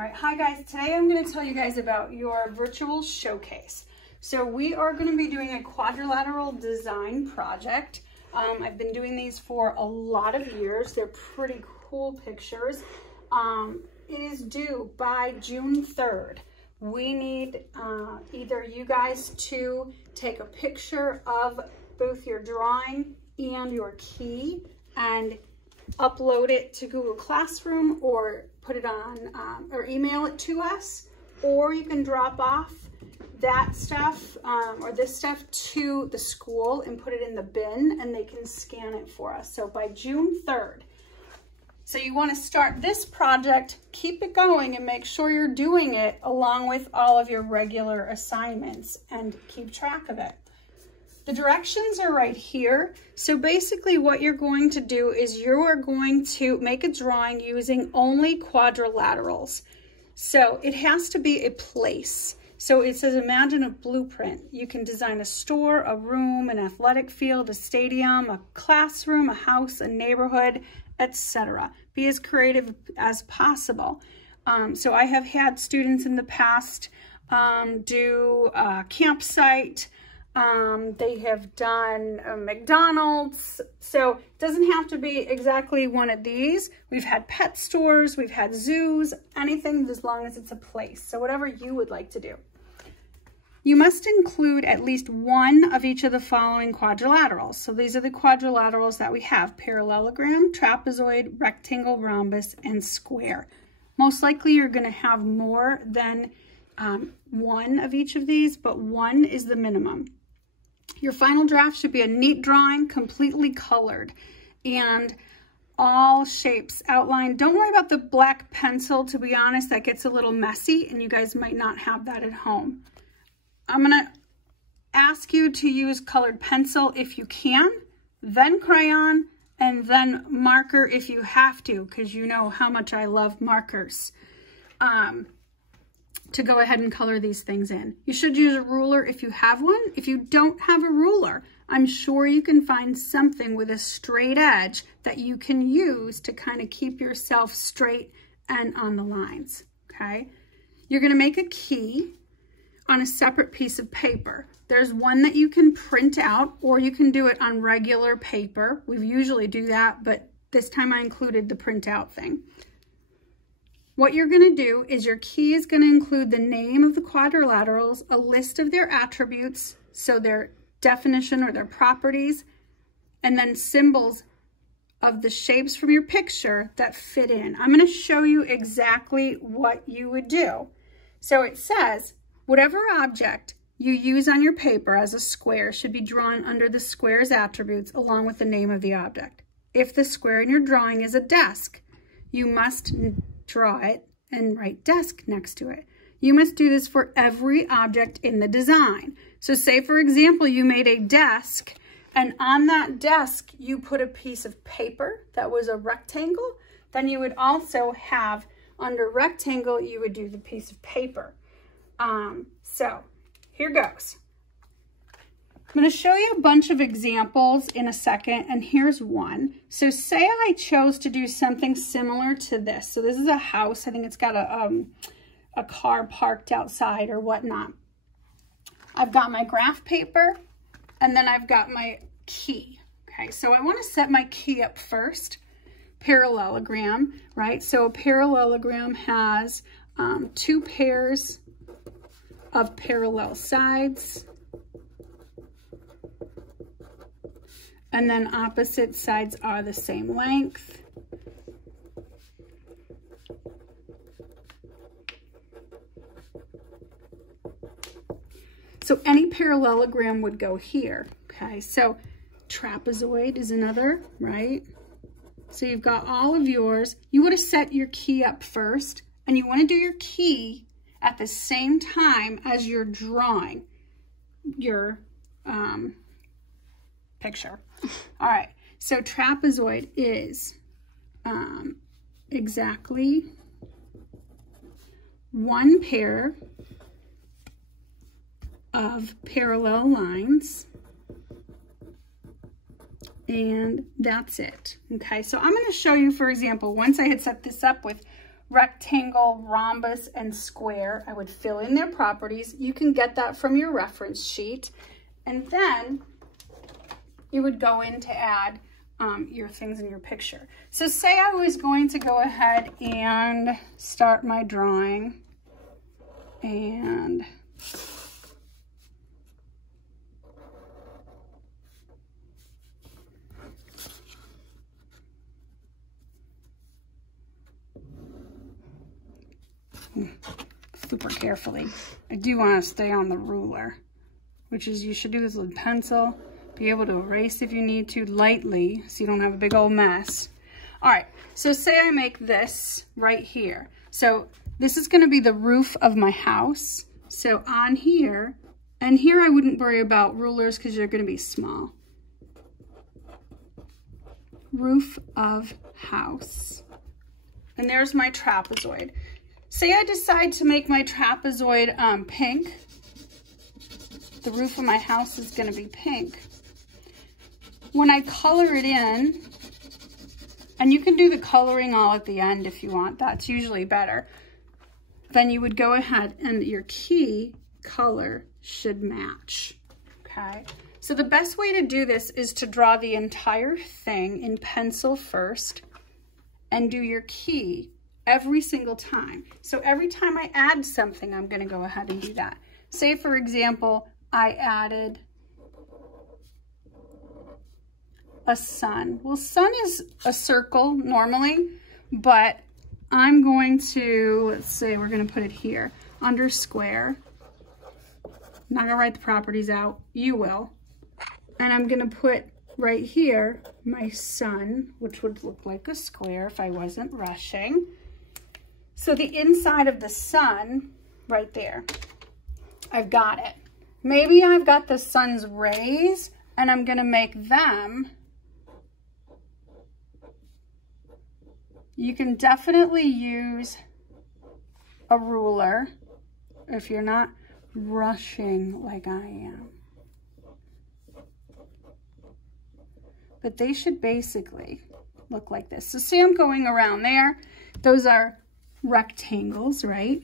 All right, hi guys. Today I'm going to tell you guys about your virtual showcase. So we are going to be doing a quadrilateral design project. I've been doing these for a lot of years. They're pretty cool pictures. It is due by June 3rd. We need either you guys to take a picture of both your drawing and your key and upload it to Google Classroom or put it on or email it to us, or you can drop off that stuff or this stuff to the school and put it in the bin and they can scan it for us. So by June 3rd. So you want to start this project, keep it going and make sure you're doing it along with all of your regular assignments and keep track of it. The directions are right here. So basically what you're going to do is you are going to make a drawing using only quadrilaterals. So it has to be a place. So it says, imagine a blueprint. You can design a store, a room, an athletic field, a stadium, a classroom, a house, a neighborhood, etc. Be as creative as possible. So I have had students in the past do a campsite. They have done a McDonald's. So it doesn't have to be exactly one of these. We've had pet stores, we've had zoos, anything as long as it's a place. So whatever you would like to do. You must include at least one of each of the following quadrilaterals. So these are the quadrilaterals that we have: parallelogram, trapezoid, rectangle, rhombus, and square. Most likely you're going to have more than one of each of these, but one is the minimum. Your final draft should be a neat drawing, completely colored, and all shapes outlined. Don't worry about the black pencil. To be honest, that gets a little messy and you guys might not have that at home. I'm going to ask you to use colored pencil if you can, then crayon, and then marker if you have to, because you know how much I love markers, to go ahead and color these things in. You should use a ruler if you have one. If you don't have a ruler, I'm sure you can find something with a straight edge that you can use to kind of keep yourself straight and on the lines, okay? You're going to make a key on a separate piece of paper. There's one that you can print out, or you can do it on regular paper. We usually do that, but this time I included the printout thing. What you're going to do is your key is going to include the name of the quadrilaterals, a list of their attributes, so their definition or their properties, and then symbols of the shapes from your picture that fit in. I'm going to show you exactly what you would do. So it says, whatever object you use on your paper as a square should be drawn under the square's attributes along with the name of the object. If the square in your drawing is a desk, you must draw it and write desk next to it. You must do this for every object in the design. So say, for example, you made a desk and on that desk you put a piece of paper that was a rectangle. Then you would also have under rectangle, you would do the piece of paper. So here goes. I'm going to show you a bunch of examples in a second, and here's one. So say I chose to do something similar to this. So this is a house. I think it's got a car parked outside or whatnot. I've got my graph paper, and then I've got my key. Okay, so I want to set my key up first. Parallelogram, right? So a parallelogram has two pairs of parallel sides, and then opposite sides are the same length. So any parallelogram would go here, okay? So trapezoid is another, right? So you've got all of yours. You would have set your key up first, and you want to do your key at the same time as you're drawing your picture. All right, so trapezoid is exactly one pair of parallel lines, and that's it. Okay, so I'm going to show you, for example, once I had set this up with rectangle, rhombus, and square. I would fill in their properties. You can get that from your reference sheet. And then you would go in to add your things in your picture. So say I was going to go ahead and start my drawing, and super carefully. I do want to stay on the ruler, which is, you should do this with pencil. Be able to erase if you need to lightly so you don't have a big old mess. All right, so say I make this right here. So this is going to be the roof of my house. So on here, and here I wouldn't worry about rulers because they're going to be small. Roof of house. And there's my trapezoid. Say I decide to make my trapezoid pink. The roof of my house is going to be pink. When I color it in, and you can do the coloring all at the end if you want, that's usually better, then you would go ahead and your key color should match, okay? So the best way to do this is to draw the entire thing in pencil first and do your key every single time. So every time I add something, I'm gonna go ahead and do that. Say for example, I added a sun. Well, sun is a circle normally, but I'm going to, let's say we're going to put it here under square. I'm not going to write the properties out. You will. And I'm going to put right here my sun, which would look like a square if I wasn't rushing. So the inside of the sun right there, I've got it. Maybe I've got the sun's rays and I'm going to make them. You can definitely use a ruler if you're not rushing like I am. But they should basically look like this. So see, I'm going around there. Those are rectangles, right?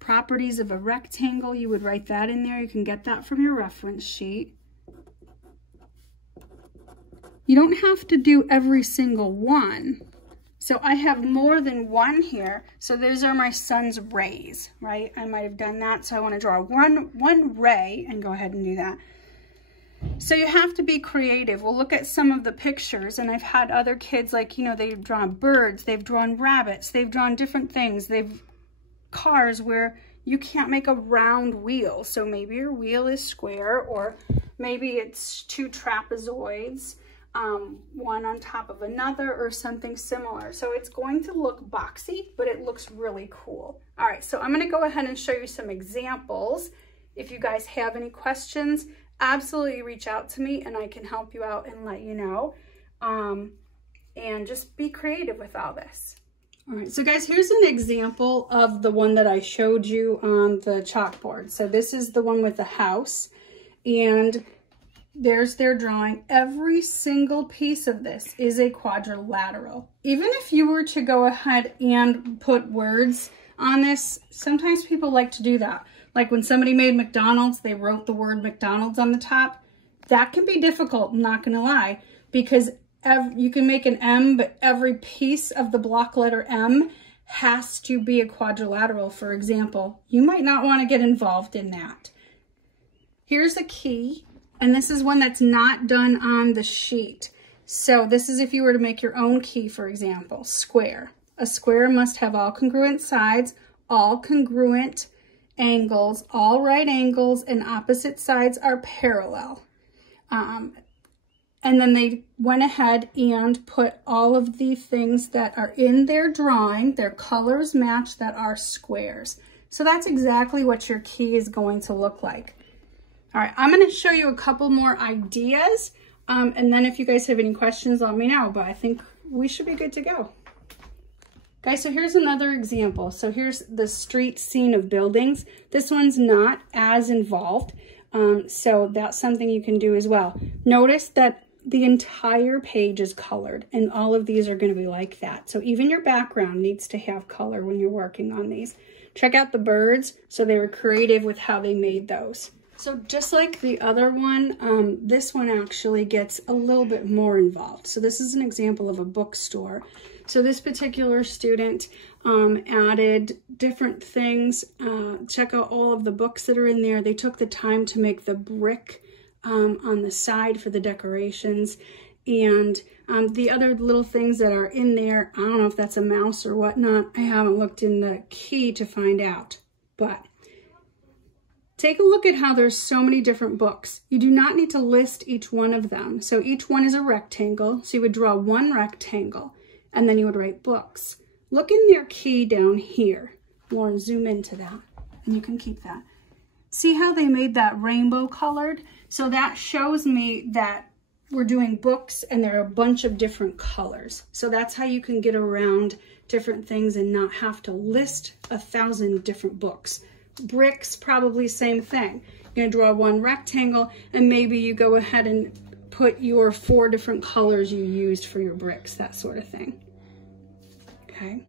Properties of a rectangle, you would write that in there. You can get that from your reference sheet. You don't have to do every single one. So I have more than one here. So those are my sun's rays, right? I might have done that. So I want to draw one ray and go ahead and do that. So you have to be creative. We'll look at some of the pictures, and I've had other kids, like, you know, they've drawn birds, they've drawn rabbits, they've drawn different things. They've cars where you can't make a round wheel. So maybe your wheel is square, or maybe it's two trapezoids. One on top of another or something similar. So it's going to look boxy, but it looks really cool. All right, so I'm gonna go ahead and show you some examples. If you guys have any questions, absolutely reach out to me and I can help you out and let you know. And just be creative with all this. All right, so guys, here's an example of the one that I showed you on the chalkboard. So this is the one with the house, and there's their drawing. Every single piece of this is a quadrilateral. Even if you were to go ahead and put words on this, sometimes people like to do that. Like when somebody made McDonald's, they wrote the word McDonald's on the top. That can be difficult, I'm not gonna lie, because you can make an M, but every piece of the block letter M has to be a quadrilateral, for example. You might not wanna get involved in that. Here's a key. And this is one that's not done on the sheet. So this is if you were to make your own key, for example, square. A square must have all congruent sides, all congruent angles, all right angles, and opposite sides are parallel. And then they went ahead and put all of the things that are in their drawing, their colors match, that are squares. So that's exactly what your key is going to look like. All right, I'm gonna show you a couple more ideas, and then if you guys have any questions, let me know, but I think we should be good to go. Guys, so here's another example. So here's the street scene of buildings. This one's not as involved, so that's something you can do as well. Notice that the entire page is colored, and all of these are going to be like that. So even your background needs to have color when you're working on these. Check out the birds. So they were creative with how they made those. So just like the other one, this one actually gets a little bit more involved. So this is an example of a bookstore. So this particular student added different things. Check out all of the books that are in there. They took the time to make the brick on the side for the decorations. And the other little things that are in there, I don't know if that's a mouse or whatnot. I haven't looked in the key to find out. But take a look at how there's so many different books. You do not need to list each one of them. So each one is a rectangle. So you would draw one rectangle and then you would write books. Look in their key down here. Lauren, zoom into that and you can keep that. See how they made that rainbow colored? So that shows me that we're doing books and there are a bunch of different colors. So that's how you can get around different things and not have to list 1,000 different books. Bricks, probably same thing. You're gonna draw one rectangle and maybe you go ahead and put your 4 different colors you used for your bricks, that sort of thing. Okay.